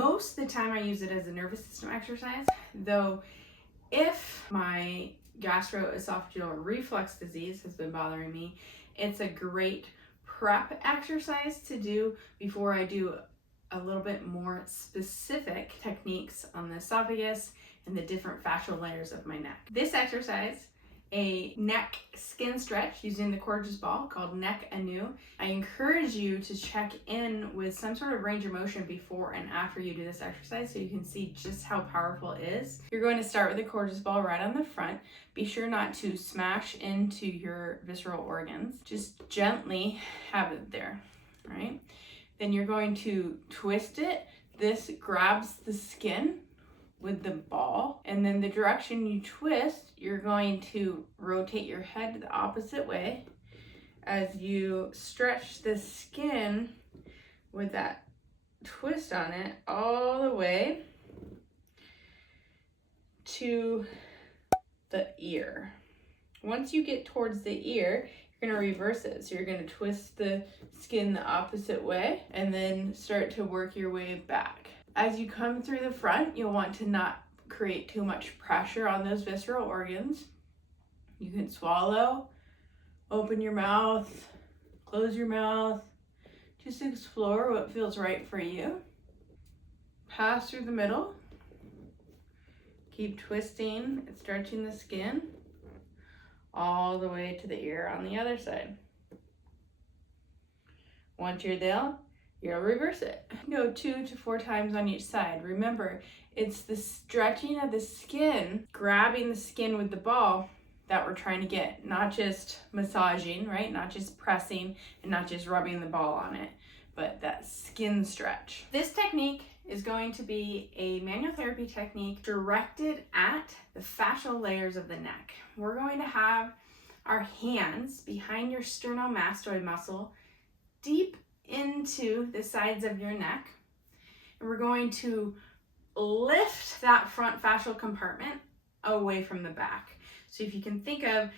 Most of the time I use it as a nervous system exercise, though if my gastroesophageal reflux disease has been bothering me, it's a great prep exercise to do before I do a little bit more specific techniques on the esophagus and the different fascial layers of my neck. This exercise, a neck skin stretch using the Coregeous Ball called Neck Anew. I encourage you to check in with some sort of range of motion before and after you do this exercise so you can see just how powerful it is. You're going to start with the Coregeous Ball right on the front. Be sure not to smash into your visceral organs. Just gently have it there, right? Then you're going to twist it. This grabs the skin with the ball, and then the direction you twist, you're going to rotate your head the opposite way as you stretch the skin with that twist on it all the way to the ear. Once you get towards the ear, you're going to reverse it. So you're going to twist the skin the opposite way and then start to work your way back. As you come through the front, you'll want to not create too much pressure on those visceral organs. You can swallow, open your mouth, close your mouth. Just explore what feels right for you. Pass through the middle. Keep twisting and stretching the skin all the way to the ear on the other side. Once you're there, you'll reverse it. Go 2 to 4 times on each side. Remember, it's the stretching of the skin, grabbing the skin with the ball that we're trying to get, not just massaging, right? Not just pressing and not just rubbing the ball on it, but that skin stretch. This technique is going to be a manual therapy technique directed at the fascial layers of the neck. We're going to have our hands behind your sternomastoid muscle, deep into the sides of your neck, and we're going to lift that front fascial compartment away from the back. So if you can think of,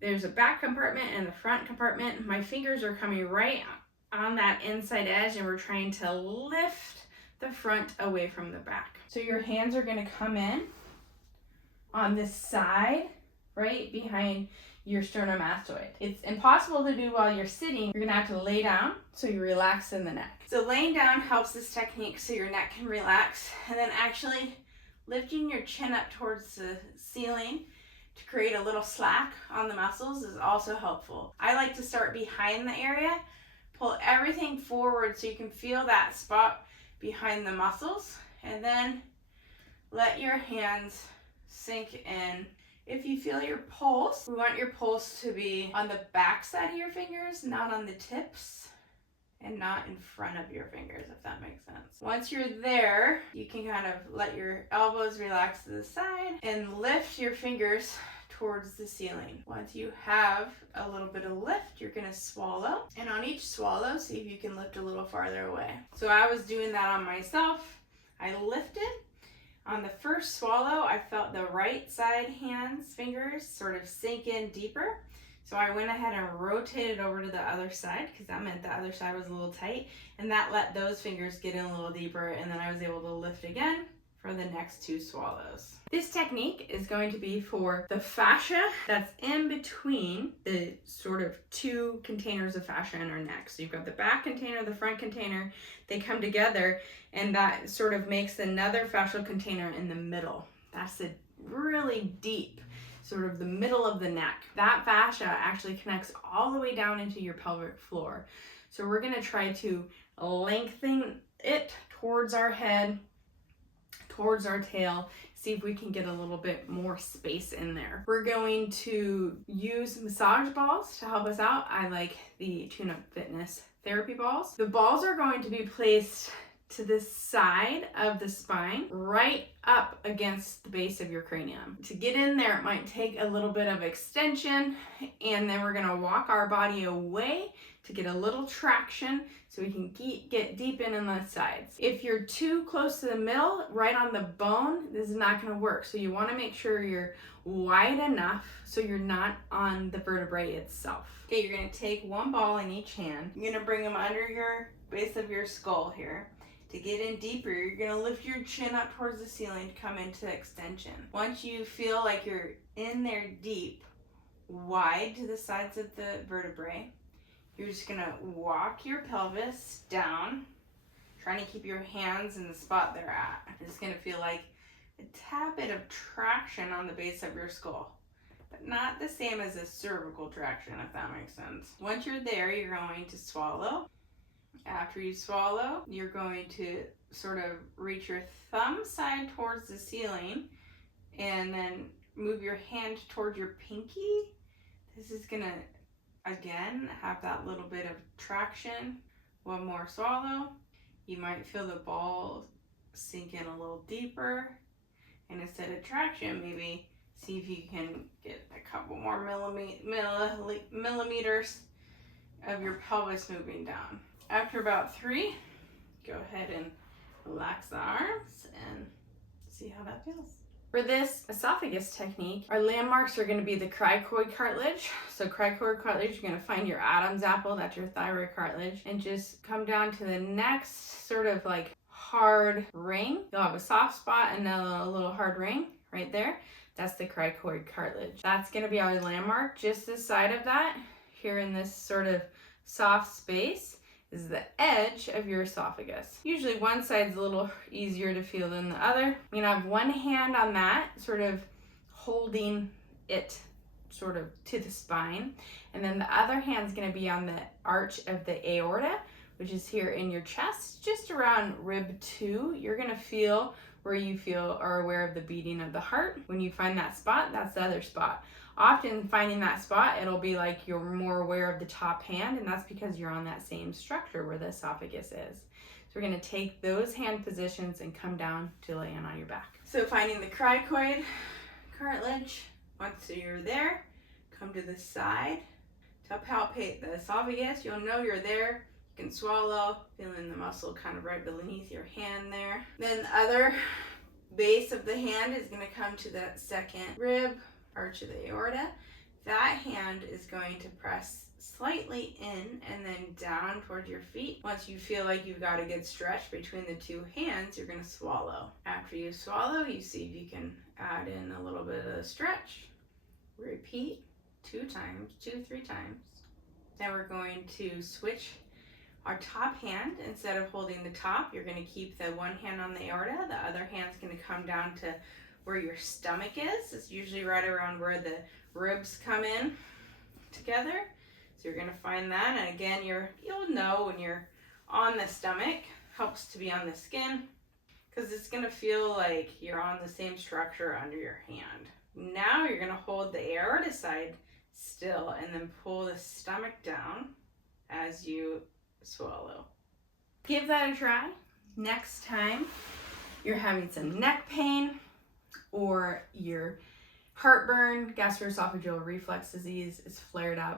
there's a back compartment and the front compartment. My fingers are coming right on that inside edge, and we're trying to lift the front away from the back. So your hands are going to come in on this side, right behind your sternomastoid. It's impossible to do while you're sitting. You're gonna have to lay down so you relax in the neck. So laying down helps this technique so your neck can relax, and then actually lifting your chin up towards the ceiling to create a little slack on the muscles is also helpful. I like to start behind the area, pull everything forward so you can feel that spot behind the muscles, and then let your hands sink in. If you feel your pulse, we want your pulse to be on the back side of your fingers, not on the tips, and not in front of your fingers, if that makes sense. Once you're there, you can kind of let your elbows relax to the side and lift your fingers towards the ceiling. Once you have a little bit of lift, you're gonna swallow. And on each swallow, see if you can lift a little farther away. So I was doing that on myself. I lifted. On the first swallow, I felt the right side fingers sort of sink in deeper. So I went ahead and rotated over to the other side because that meant the other side was a little tight, and that let those fingers get in a little deeper, and then I was able to lift again for the next 2 swallows. This technique is going to be for the fascia that's in between the sort of 2 containers of fascia in our neck. So you've got the back container, the front container, they come together, and that sort of makes another fascial container in the middle. That's a really deep, sort of the middle of the neck. That fascia actually connects all the way down into your pelvic floor. So we're gonna try to lengthen it towards our head, towards our tail, see if we can get a little bit more space in there. We're going to use massage balls to help us out. I like the Tune-Up Fitness therapy balls. The balls are going to be placed to the side of the spine, right up against the base of your cranium. To get in there, it might take a little bit of extension, and then we're gonna walk our body away to get a little traction so we can get deep in the sides. If you're too close to the middle, right on the bone, this is not gonna work. So you wanna make sure you're wide enough so you're not on the vertebrae itself. Okay, you're gonna take 1 ball in each hand. You're gonna bring them under your base of your skull here. To get in deeper, you're going to lift your chin up towards the ceiling to come into extension. Once you feel like you're in there deep, wide to the sides of the vertebrae, you're just going to walk your pelvis down, trying to keep your hands in the spot they're at. It's going to feel like a tad bit of traction on the base of your skull, but not the same as a cervical traction, if that makes sense. Once you're there, you're going to swallow. After you swallow, you're going to sort of reach your thumb side towards the ceiling and then move your hand towards your pinky. This is gonna, again, have that little bit of traction. One more swallow. You might feel the ball sink in a little deeper. And instead of traction, maybe see if you can get a couple more millimeters of your pelvis moving down. After about 3, go ahead and relax the arms and see how that feels. For this esophagus technique, our landmarks are going to be the cricoid cartilage. So cricoid cartilage, you're going to find your Adam's apple, that's your thyroid cartilage, and just come down to the next sort of like hard ring. You'll have a soft spot and then a little hard ring right there. That's the cricoid cartilage. That's going to be our landmark. Just this side of that, here in this sort of soft space, is the edge of your esophagus. Usually one side's a little easier to feel than the other. You're gonna have one hand on that, sort of holding it sort of to the spine, and then the other hand's gonna be on the arch of the aorta, which is here in your chest, just around rib 2. You're gonna feel where you feel or aware of the beating of the heart. When you find that spot, that's the other spot. Often finding that spot, it'll be like you're more aware of the top hand, and that's because you're on that same structure where the esophagus is. So we're gonna take those hand positions and come down to laying on your back. So finding the cricoid cartilage, once you're there, come to the side to palpate the esophagus. You'll know you're there. You can swallow, feeling the muscle kind of right beneath your hand there. Then the other base of the hand is gonna come to that second rib, arch of the aorta. That hand is going to press slightly in and then down towards your feet. Once you feel like you've got a good stretch between the two hands, you're going to swallow. After you swallow, you see if you can add in a little bit of stretch. Repeat 2 times, 2-3 times. Then we're going to switch our top hand. Instead of holding the top, you're going to keep the one hand on the aorta. The other hand's going to come down to where your stomach is. It's usually right around where the ribs come in together. So you're gonna find that, and again, you'll know when you're on the stomach. Helps to be on the skin, because it's gonna feel like you're on the same structure under your hand. Now you're gonna hold the aorta side still and then pull the stomach down as you swallow. Give that a try. Next time you're having some neck pain, or your heartburn, gastroesophageal reflux disease is flared up,